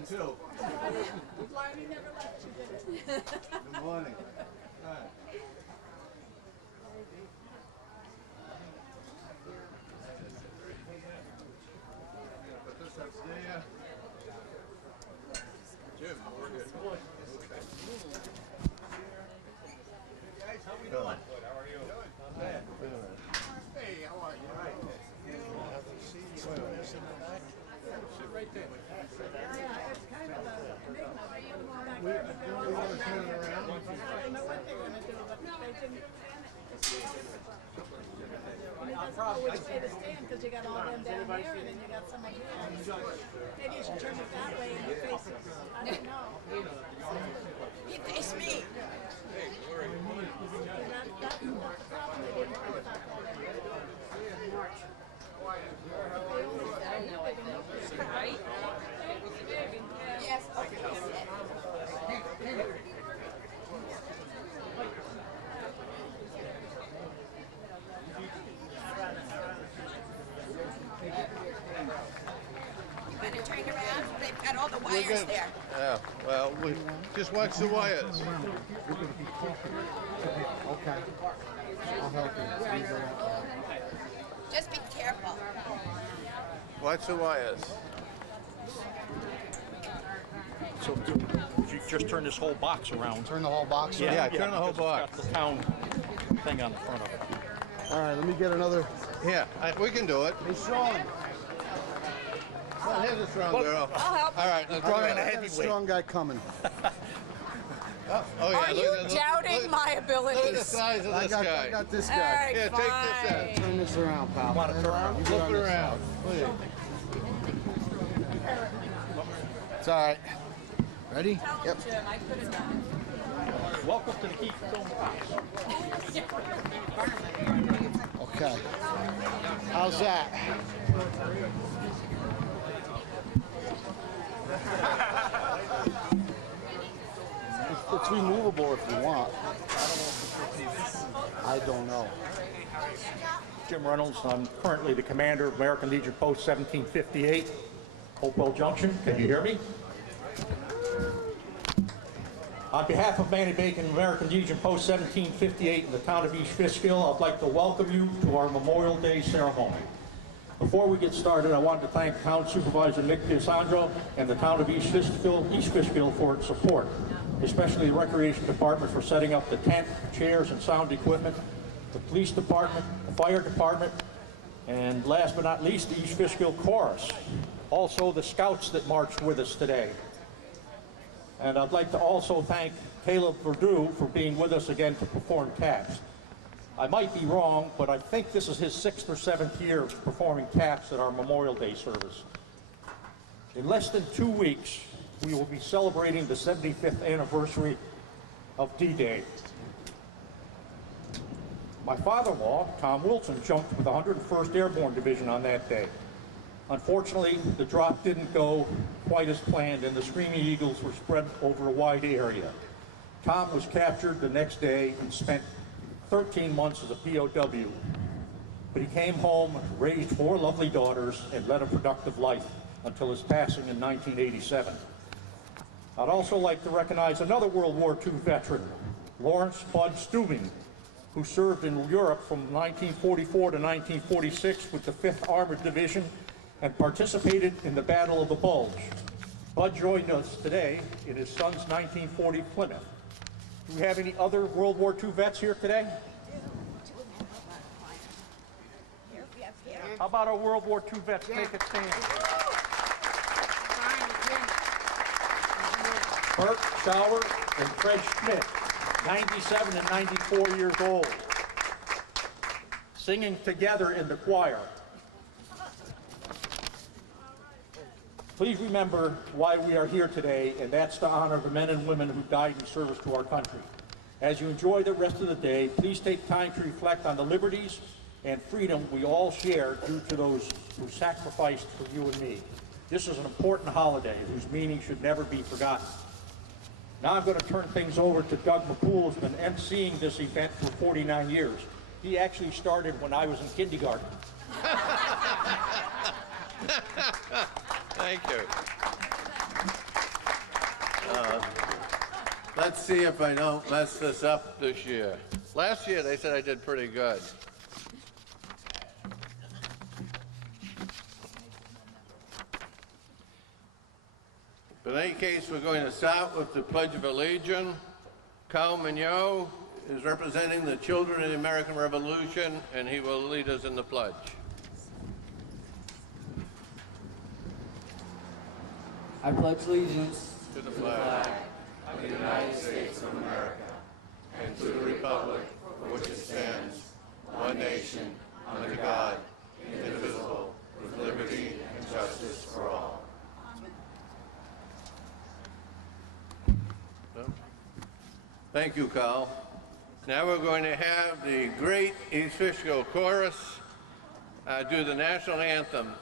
then too. Blimey never left you, did it? Good morning. Hi. Put this upstairs. Jim, we're good. Okay. Hey guys, how we doing? Good. How are you? Good. Hey, how are you? All right. Sit right there. Yeah, it's kind of a enigma. They want to turn around. I don't know what they're going to do, but they didn't plan it. And it doesn't know which way to stand because you got all them down here and then you got some up here. Maybe you should turn it that way and you face it. I don't know. He faced me. Hey, Glory. That's the problem. They didn't put that already. I know, I think. Right? Yes, You better turn around. They've got all the wires there. Yeah, well, we just watch the wires. Okay. I'll help you. Just be careful. Watch the wires. So you just turn this whole box around. Turn the whole box around? Yeah, turn the whole because box. it's got the town thing on the front of it. All right, let me get another. Yeah, we can do it. Hey, Sean. Well, here's a strong girl. I'll help. All right, let's I try got it. a strong guy coming. Oh, yeah, Are you look doubting my Look at the abilities? size of I this got guy. this All guy. right, Yeah, take this fine. out. Turn this around, pal. Want to turn around? Flip it around. It's all right. Ready? Tell him, Jim, I could have done it. Welcome to the Keystone House. Okay. How's that? It's removable if you want. I don't know. Jim Reynolds. I'm currently the commander of American Legion Post 1758, Hopewell Junction. Can you hear me? On behalf of Manny Bacon, American Legion Post 1758 in the town of East Fishkill, I'd like to welcome you to our Memorial Day ceremony. Before we get started, I wanted to thank Town Supervisor Nick DeSandro and the town of East Fishkill for its support, especially the Recreation Department for setting up the tent, chairs, and sound equipment, the Police Department, the Fire Department, and last but not least, the East Fishkill Chorus. Also, the Scouts that marched with us today. And I'd like to also thank Caleb Verdue for being with us again to perform taps. I might be wrong, but I think this is his 6th or 7th year of performing taps at our Memorial Day service. In less than 2 weeks, we will be celebrating the 75th anniversary of D-Day. My father-in-law, Tom Wilson, jumped with the 101st Airborne Division on that day. Unfortunately, the drop didn't go quite as planned and the Screaming Eagles were spread over a wide area. Tom was captured the next day and spent 13 months as a POW. But he came home, raised 4 lovely daughters, and led a productive life until his passing in 1987. I'd also like to recognize another World War II veteran, Lawrence Bud Stubing, who served in Europe from 1944 to 1946 with the 5th Armored Division and participated in the Battle of the Bulge. Bud joined us today in his son's 1940 Plymouth. Do we have any other World War II vets here today? How about our World War II vets take a stand? Bert Schauer and Fred Schmidt, 97 and 94 years old, singing together in the choir. Please remember why we are here today, and that's to honor the men and women who died in service to our country. As you enjoy the rest of the day, please take time to reflect on the liberties and freedom we all share due to those who sacrificed for you and me. This is an important holiday whose meaning should never be forgotten. Now I'm going to turn things over to Doug McCool, who's been emceeing this event for 49 years. He actually started when I was in kindergarten. Thank you. Let's see if I don't mess this up this year. Last year, they said I did pretty good. But in any case, we're going to start with the Pledge of Allegiance. Carl Mignot is representing the children of the American Revolution, and he will lead us in the pledge. I pledge allegiance To the flag of the United States of America, and to the republic for which it stands, one nation, under God, indivisible, with liberty and justice for all. Thank you, Carl. Now we're going to have the great East Fishkill Chorus do the national anthem.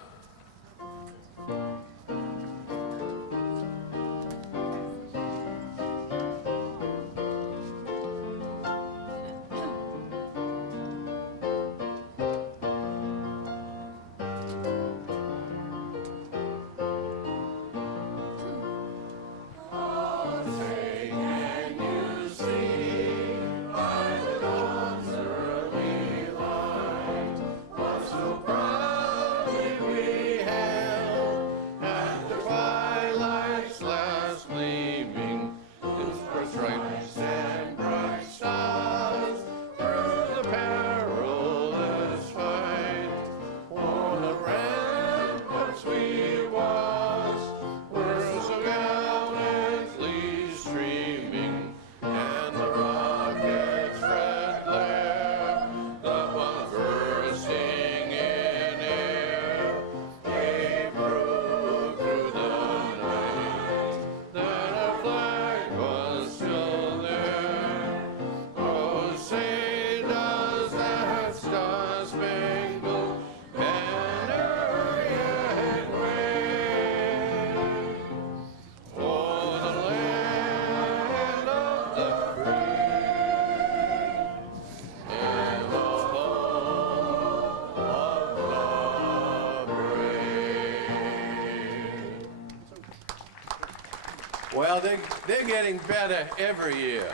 Well, they're getting better every year.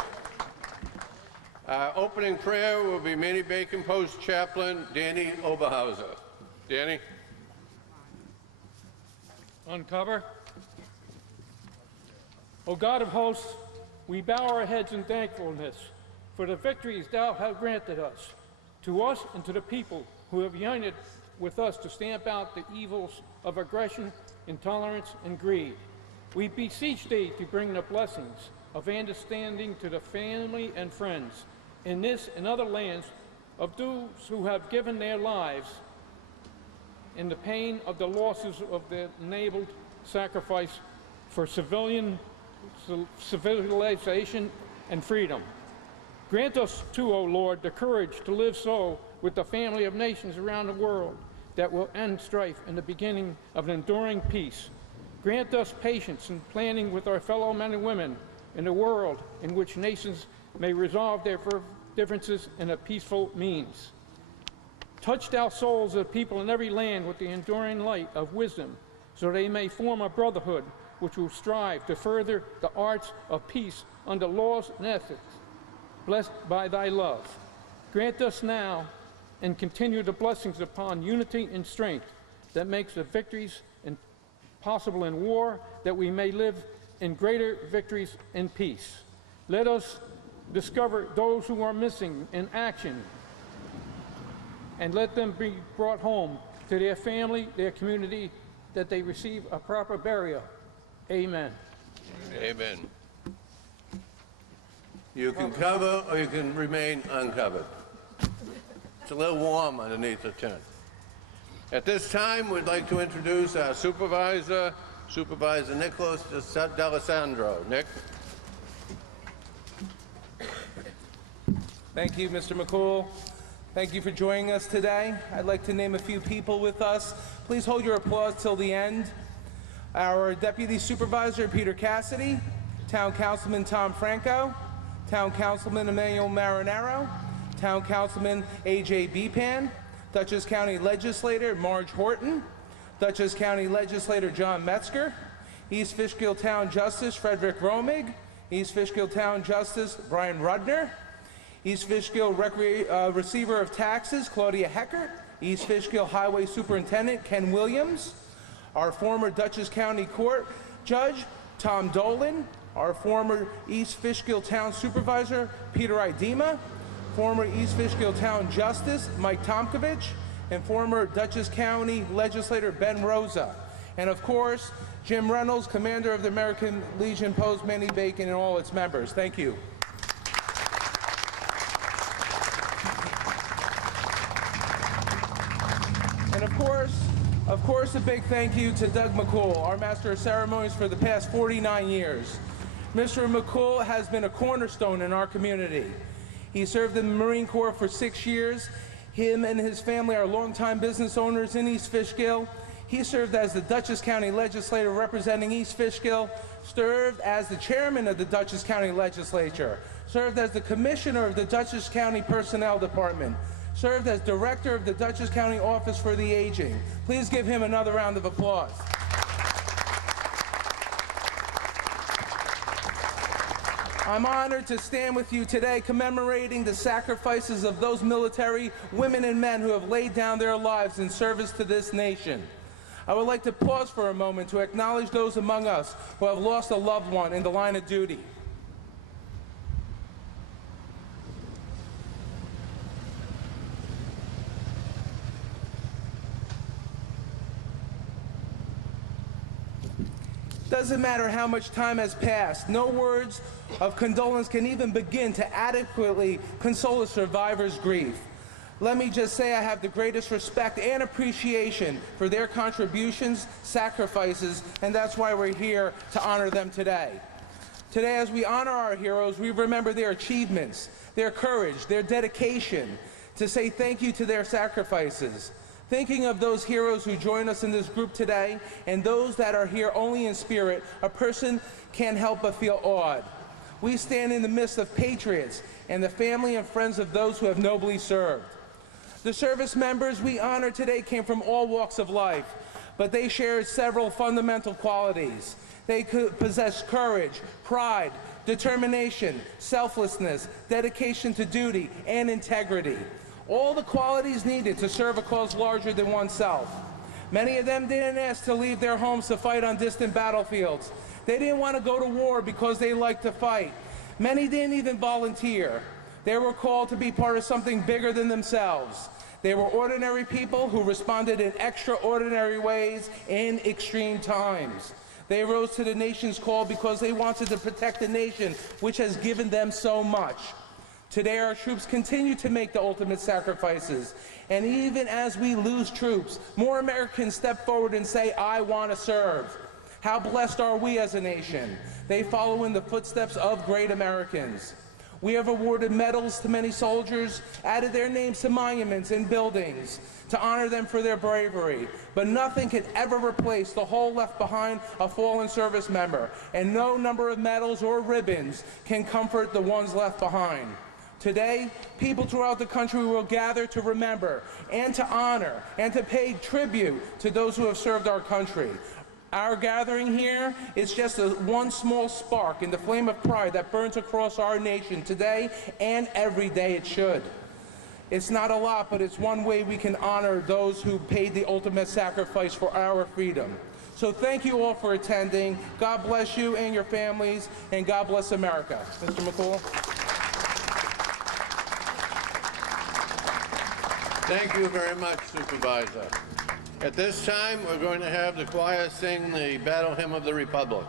Our opening prayer will be Manny Bacon Post Chaplain Danny Oberhauser. Danny? Uncover. O God of hosts, we bow our heads in thankfulness for the victories thou hast granted us, to us and to the people who have united with us to stamp out the evils of aggression, intolerance, and greed. We beseech thee to bring the blessings of understanding to the family and friends in this and other lands of those who have given their lives in the pain of the losses of their enabled sacrifice for civilization and freedom. Grant us too, O Lord, the courage to live so with the family of nations around the world that will end strife in the beginning of an enduring peace. Grant us patience in planning with our fellow men and women in a world in which nations may resolve their differences in a peaceful means. Touch thou souls of people in every land with the enduring light of wisdom, so they may form a brotherhood which will strive to further the arts of peace under laws and ethics, blessed by thy love. Grant us now and continue the blessings upon unity and strength that makes the victories possible in war, that we may live in greater victories in peace. Let us discover those who are missing in action, and let them be brought home to their family, their community, that they receive a proper burial. Amen. Amen. You can cover or you can remain uncovered. It's a little warm underneath the tent. At this time, we'd like to introduce our supervisor, Supervisor Nicholas D'Alessandro. Nick? Thank you, Mr. McCool. Thank you for joining us today. I'd like to name a few people with us. Please hold your applause till the end. Our Deputy Supervisor, Peter Cassidy, Town Councilman Tom Franco, Town Councilman Emmanuel Marinaro, Town Councilman A.J. Bepan, Dutchess County Legislator Marge Horton, Dutchess County Legislator John Metzger, East Fishkill Town Justice Frederick Romig, East Fishkill Town Justice Brian Rudner, East Fishkill Receiver of Taxes Claudia Heckert, East Fishkill Highway Superintendent Ken Williams, our former Dutchess County Court Judge Tom Dolan, our former East Fishkill Town Supervisor Peter Idema, former East Fishkill Town Justice Mike Tomkovich, and former Dutchess County Legislator Ben Rosa. And of course, Jim Reynolds, Commander of the American Legion Post Manny Bacon, and all its members. Thank you. And of course, a big thank you to Doug McCool, our Master of Ceremonies for the past 49 years. Mr. McCool has been a cornerstone in our community. He served in the Marine Corps for 6 years. Him and his family are longtime business owners in East Fishkill. He served as the Dutchess County Legislator representing East Fishkill, served as the Chairman of the Dutchess County Legislature, served as the Commissioner of the Dutchess County Personnel Department, served as Director of the Dutchess County Office for the Aging. Please give him another round of applause. I'm honored to stand with you today commemorating the sacrifices of those military women and men who have laid down their lives in service to this nation. I would like to pause for a moment to acknowledge those among us who have lost a loved one in the line of duty. Doesn't matter how much time has passed, no words of condolence can even begin to adequately console a survivor's grief. Let me just say I have the greatest respect and appreciation for their contributions, sacrifices, and that's why we're here to honor them today. Today, as we honor our heroes, we remember their achievements, their courage, their dedication, to say thank you to their sacrifices. Thinking of those heroes who join us in this group today, and those that are here only in spirit, a person can't help but feel awed. We stand in the midst of patriots and the family and friends of those who have nobly served. The service members we honor today came from all walks of life, but they shared several fundamental qualities. They possess courage, pride, determination, selflessness, dedication to duty, and integrity. All the qualities needed to serve a cause larger than oneself. Many of them didn't ask to leave their homes to fight on distant battlefields. They didn't want to go to war because they liked to fight. Many didn't even volunteer. They were called to be part of something bigger than themselves. They were ordinary people who responded in extraordinary ways in extreme times. They rose to the nation's call because they wanted to protect the nation, which has given them so much. Today, our troops continue to make the ultimate sacrifices. And even as we lose troops, more Americans step forward and say, I want to serve. How blessed are we as a nation? They follow in the footsteps of great Americans. We have awarded medals to many soldiers, added their names to monuments and buildings to honor them for their bravery. But nothing can ever replace the hole left behind a fallen service member, and no number of medals or ribbons can comfort the ones left behind. Today, people throughout the country will gather to remember and to honor and to pay tribute to those who have served our country. Our gathering here is just one small spark in the flame of pride that burns across our nation today and every day it should. It's not a lot, but it's one way we can honor those who paid the ultimate sacrifice for our freedom. So thank you all for attending. God bless you and your families, and God bless America. Mr. McCool. Thank you very much, Supervisor. At this time, we're going to have the choir sing the Battle Hymn of the Republic.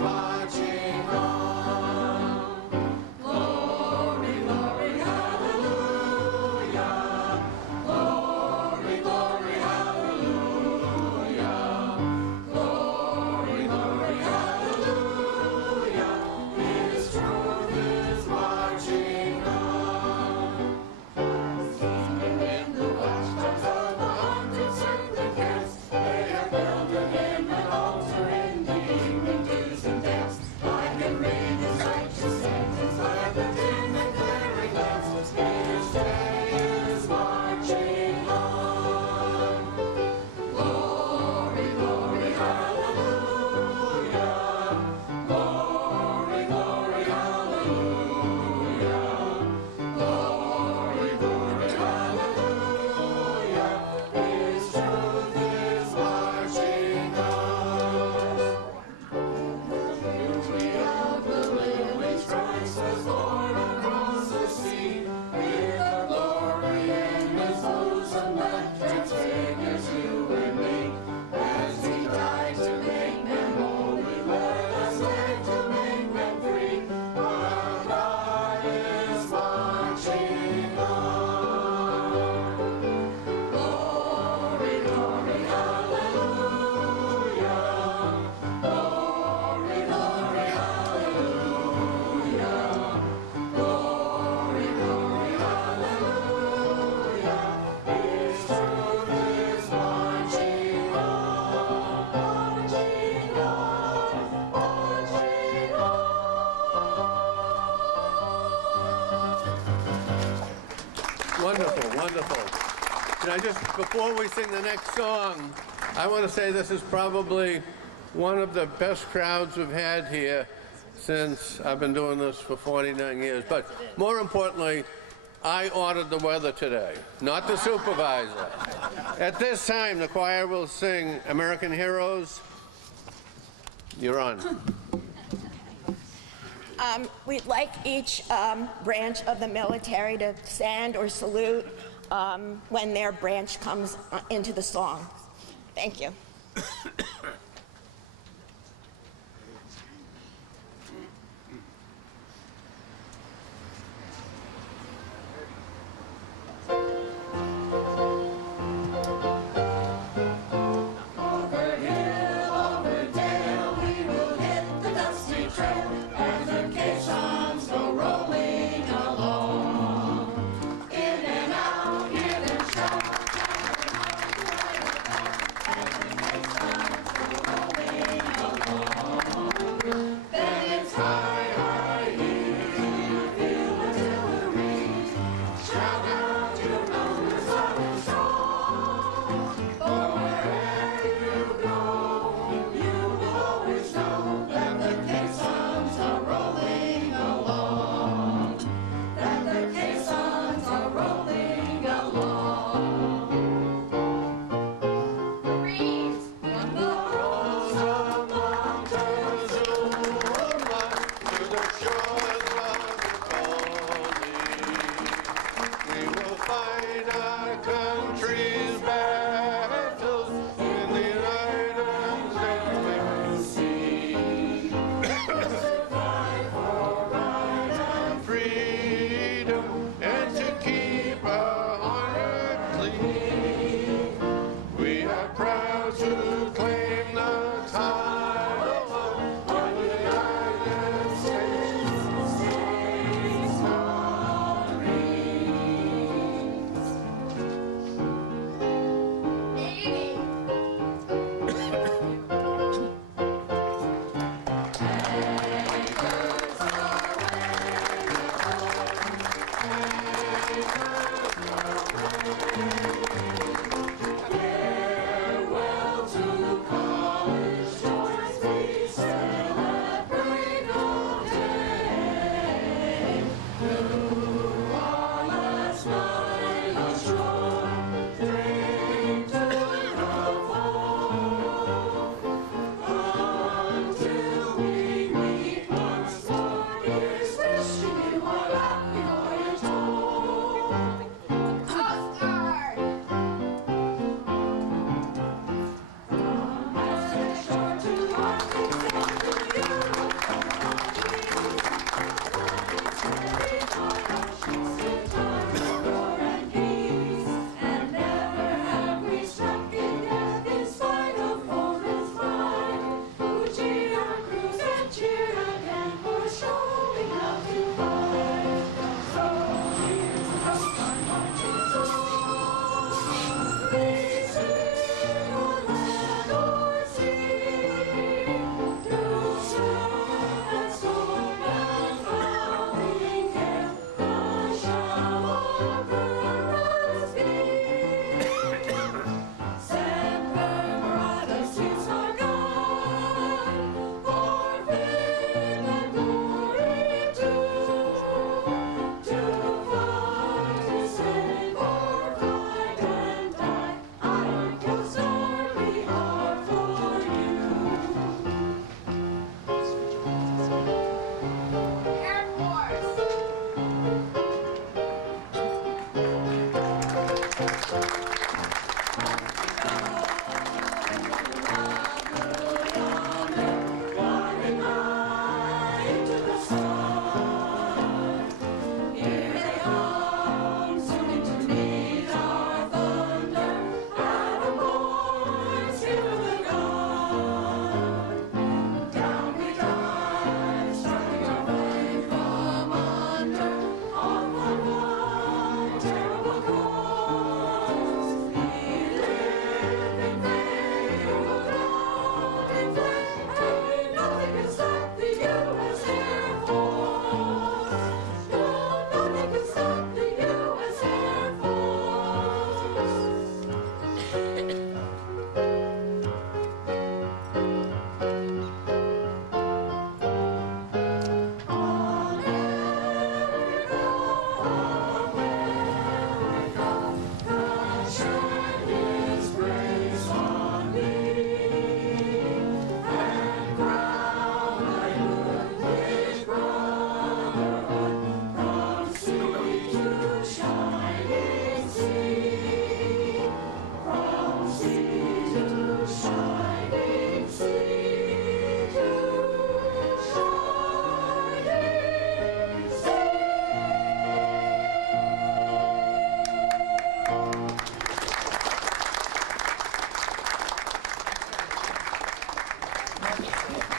Marching on, Lord. Now, just before we sing the next song, I want to say this is probably one of the best crowds we've had here since I've been doing this for 49 years. But more importantly, I ordered the weather today, not the supervisor. At this time, the choir will sing American Heroes. You're on. We'd like each branch of the military to stand or salute when their branch comes into the song. Thank you.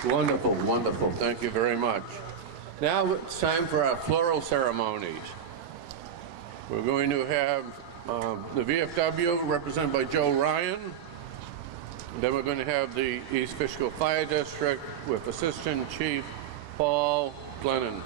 Wonderful, wonderful. Thank you very much. Now it's time for our floral ceremonies. We're going to have the VFW represented by Joe Ryan. Then we're going to have the East Fishkill Fire District with Assistant Chief Paul Glennon.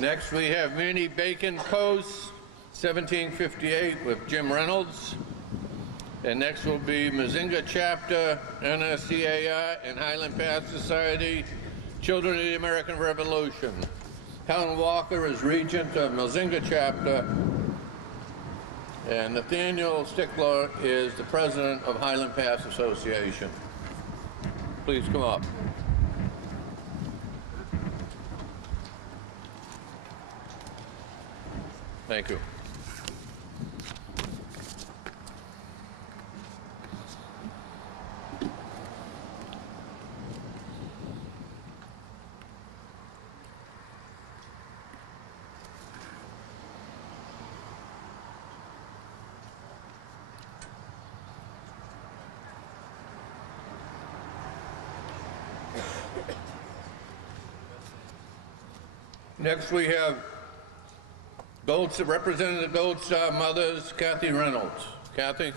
Next, we have Muni Bacon Post, 1758 with Jim Reynolds. And next will be Mazinga Chapter, NSCAR, and Highland Path Society, Children of the American Revolution. Helen Walker is Regent of Mazinga Chapter, and Nathaniel Stickler is the President of Highland Path Association. Please come up. Thank you. Next we have representing the Gold Star Mothers, Kathy Reynolds. Kathy?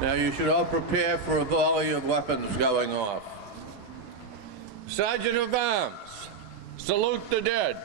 Now you should all prepare for a volley of weapons going off. Sergeant of Arms, salute the dead.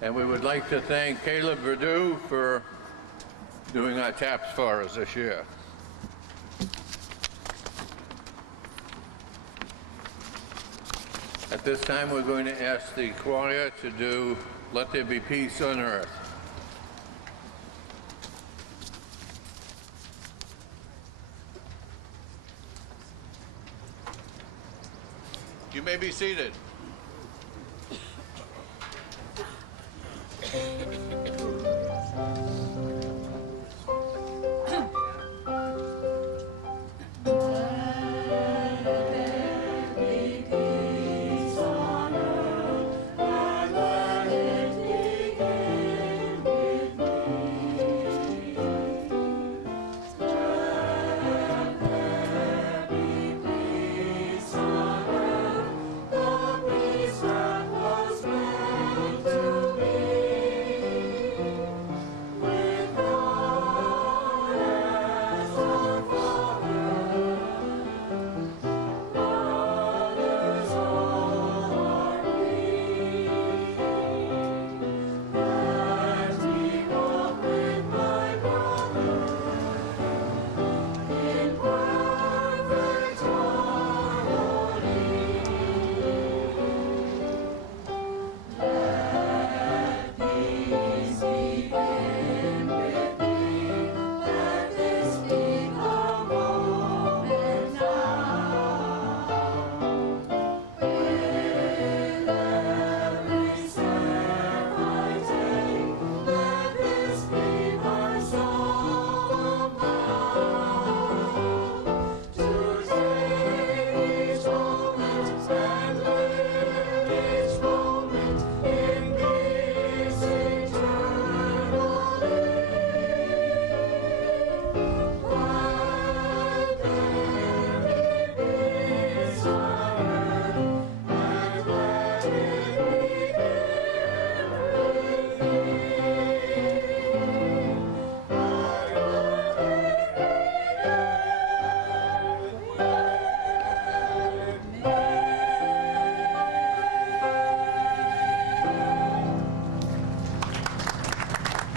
And we would like to thank Caleb Verdu for doing our taps for us this year. At this time, we're going to ask the choir to do Let There Be Peace on Earth. You may be seated.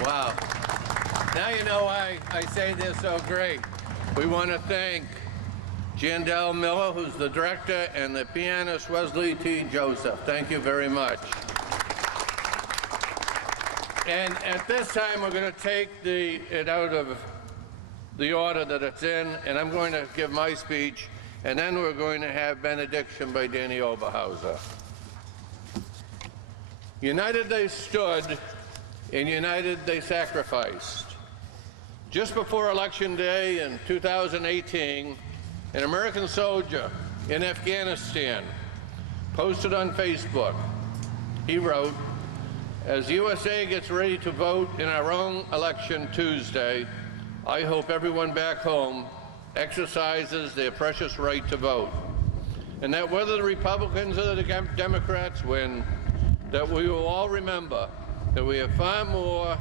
Wow. Now you know why I say they're so great. We want to thank Jandel Miller, who's the director, and the pianist Wesley T. Joseph. Thank you very much. And at this time, we're going to take it out of the order that it's in, and I'm going to give my speech, and then we're going to have benediction by Danny Oberhauser. United they stood, and united they sacrificed. Just before Election Day in 2018, an American soldier in Afghanistan posted on Facebook. He wrote, "As USA gets ready to vote in our own election Tuesday, I hope everyone back home exercises their precious right to vote. And that whether the Republicans or the Democrats win, that we will all remember that we have far more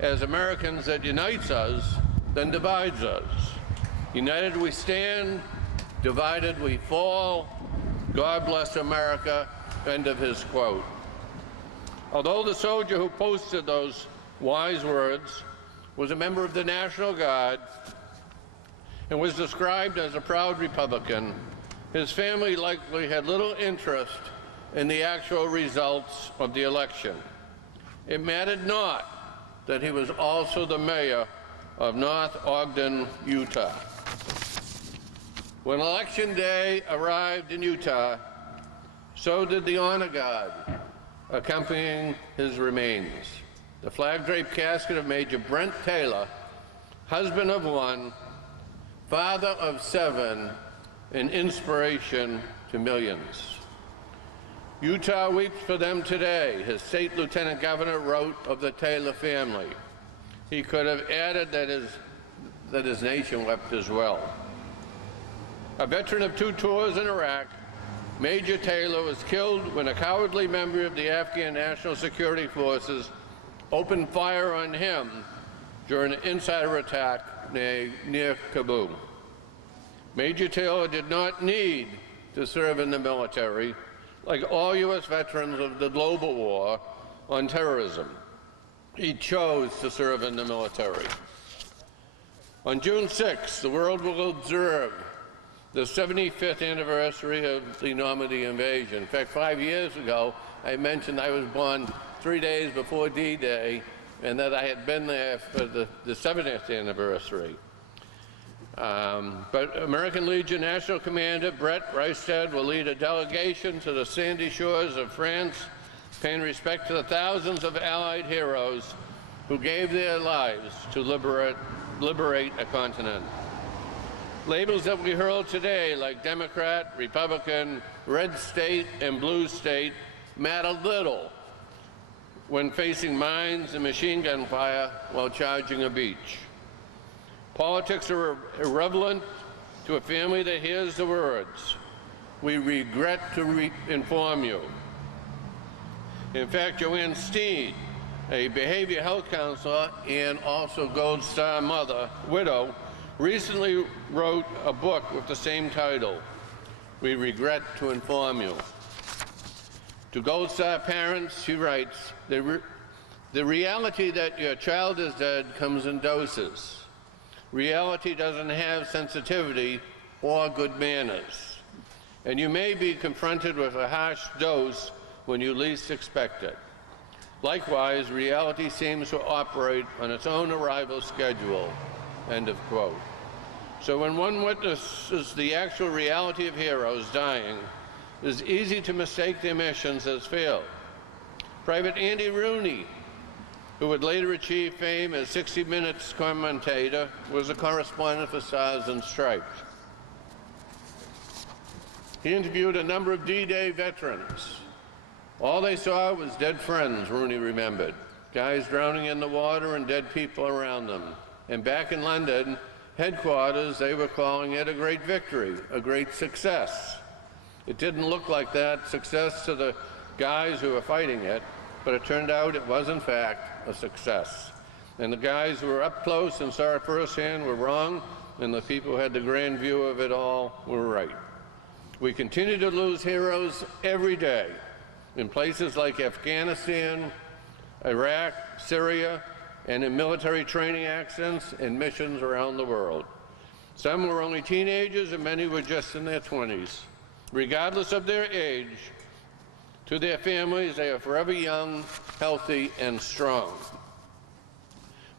as Americans that unites us than divides us. United we stand, divided we fall. God bless America." End of his quote. Although the soldier who posted those wise words was a member of the National Guard and was described as a proud Republican, his family likely had little interest in the actual results of the election. It mattered not that he was also the mayor of North Ogden, Utah. When Election Day arrived in Utah, so did the honor guard accompanying his remains. The flag-draped casket of Major Brent Taylor, husband of one, father of 7, an inspiration to millions. Utah weeps for them today, his state lieutenant governor wrote of the Taylor family. He could have added that his nation wept as well. A veteran of 2 tours in Iraq, Major Taylor was killed when a cowardly member of the Afghan National Security Forces opened fire on him during an insider attack near Kabul. Major Taylor did not need to serve in the military, like all U.S. veterans of the global war on terrorism. He chose to serve in the military. On June 6th, the world will observe the 75th anniversary of the Normandy invasion. In fact, 5 years ago, I mentioned I was born 3 days before D-Day, and that I had been there for the 70th anniversary. But American Legion National Commander Brett Reisted will lead a delegation to the sandy shores of France, paying respect to the thousands of Allied heroes who gave their lives to liberate a continent. Labels that we hurl today, like Democrat, Republican, red state, and blue state, matter little when facing mines and machine gun fire while charging a beach. Politics are irrelevant to a family that hears the words, "We regret to inform you." In fact, Joanne Steen, a behavior health counselor and also Gold Star widow, recently wrote a book with the same title, "We Regret to Inform You." To Gold Star parents, she writes, the reality that your child is dead comes in doses. Reality doesn't have sensitivity or good manners, and you may be confronted with a harsh dose when you least expect it. Likewise, reality seems to operate on its own arrival schedule. End of quote. So when one witnesses the actual reality of heroes dying, it is easy to mistake their missions as failed. Private Andy Rooney, who would later achieve fame as 60 Minutes commentator, was a correspondent for Stars and Stripes. He interviewed a number of D-Day veterans. All they saw was dead friends, Rooney remembered, guys drowning in the water and dead people around them. And back in London, headquarters, they were calling it a great victory, a great success. It didn't look like that success to the guys who were fighting it, but it turned out it was in fact a success. And the guys who were up close and saw it firsthand were wrong, and the people who had the grand view of it all were right. We continue to lose heroes every day in places like Afghanistan, Iraq, Syria, and in military training accidents and missions around the world. Some were only teenagers and many were just in their 20s. Regardless of their age, to their families, they are forever young, healthy, and strong.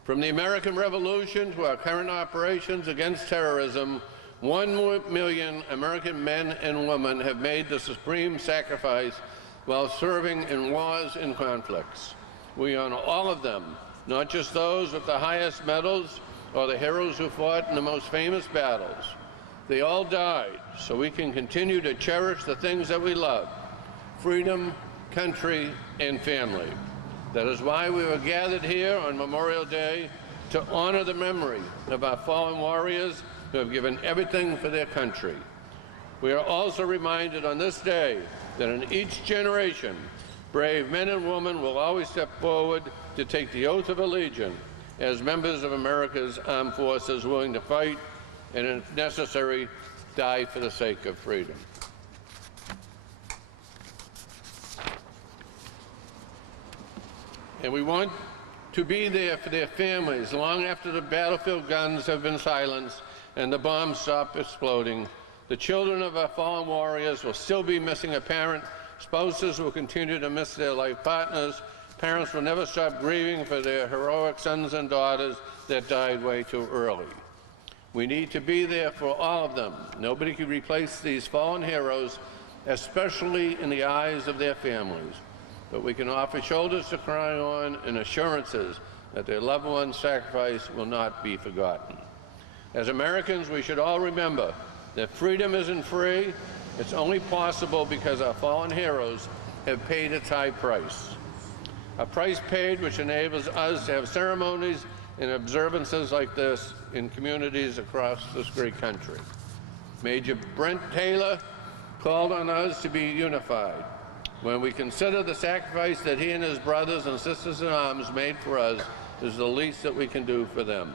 From the American Revolution to our current operations against terrorism, 1 million American men and women have made the supreme sacrifice while serving in wars and conflicts. We honor all of them, not just those with the highest medals or the heroes who fought in the most famous battles. They all died so we can continue to cherish the things that we love: freedom, country, and family. That is why we were gathered here on Memorial Day to honor the memory of our fallen warriors who have given everything for their country. We are also reminded on this day that in each generation, brave men and women will always step forward to take the oath of allegiance as members of America's armed forces, willing to fight and, if necessary, die for the sake of freedom. And we want to be there for their families long after the battlefield guns have been silenced and the bombs stop exploding. The children of our fallen warriors will still be missing a parent. Spouses will continue to miss their life partners. Parents will never stop grieving for their heroic sons and daughters that died way too early. We need to be there for all of them. Nobody can replace these fallen heroes, especially in the eyes of their families. But we can offer shoulders to cry on and assurances that their loved ones' sacrifice will not be forgotten. As Americans, we should all remember that freedom isn't free. It's only possible because our fallen heroes have paid its high price. A price paid which enables us to have ceremonies and observances like this in communities across this great country. Major Brent Taylor called on us to be unified. When we consider the sacrifice that he and his brothers and sisters in arms made for us, is the least that we can do for them.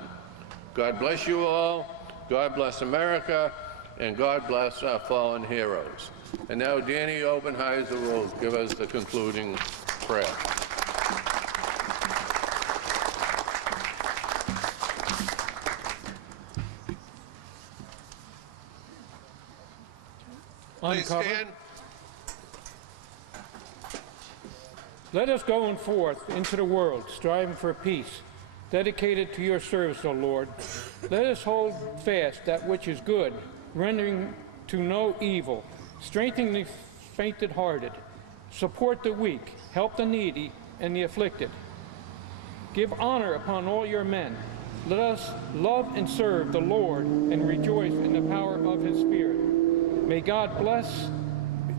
God bless you all, God bless America, and God bless our fallen heroes. And now Danny Obenheiser will give us the concluding prayer. Please stand. Let us go forth into the world, striving for peace, dedicated to your service, O Lord. Let us hold fast that which is good, rendering to no evil, strengthening the faint-hearted, Support the weak, help the needy and the afflicted. Give honor upon all your men. Let us love and serve the Lord and rejoice in the power of his Spirit. May God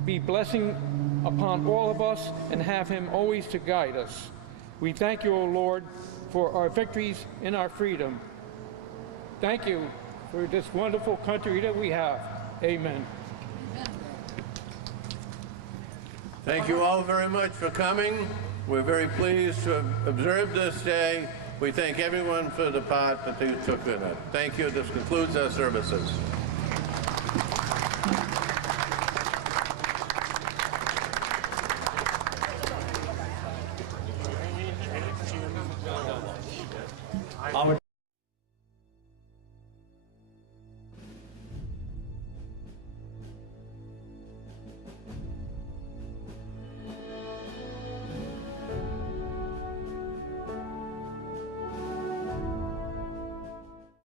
be blessing upon all of us and have him always to guide us. We thank you, O Lord, for our victories and our freedom. Thank you for this wonderful country that we have. Amen. Thank you all very much for coming. We're very pleased to have observed this day. We thank everyone for the part that they took in it. Thank you. This concludes our services.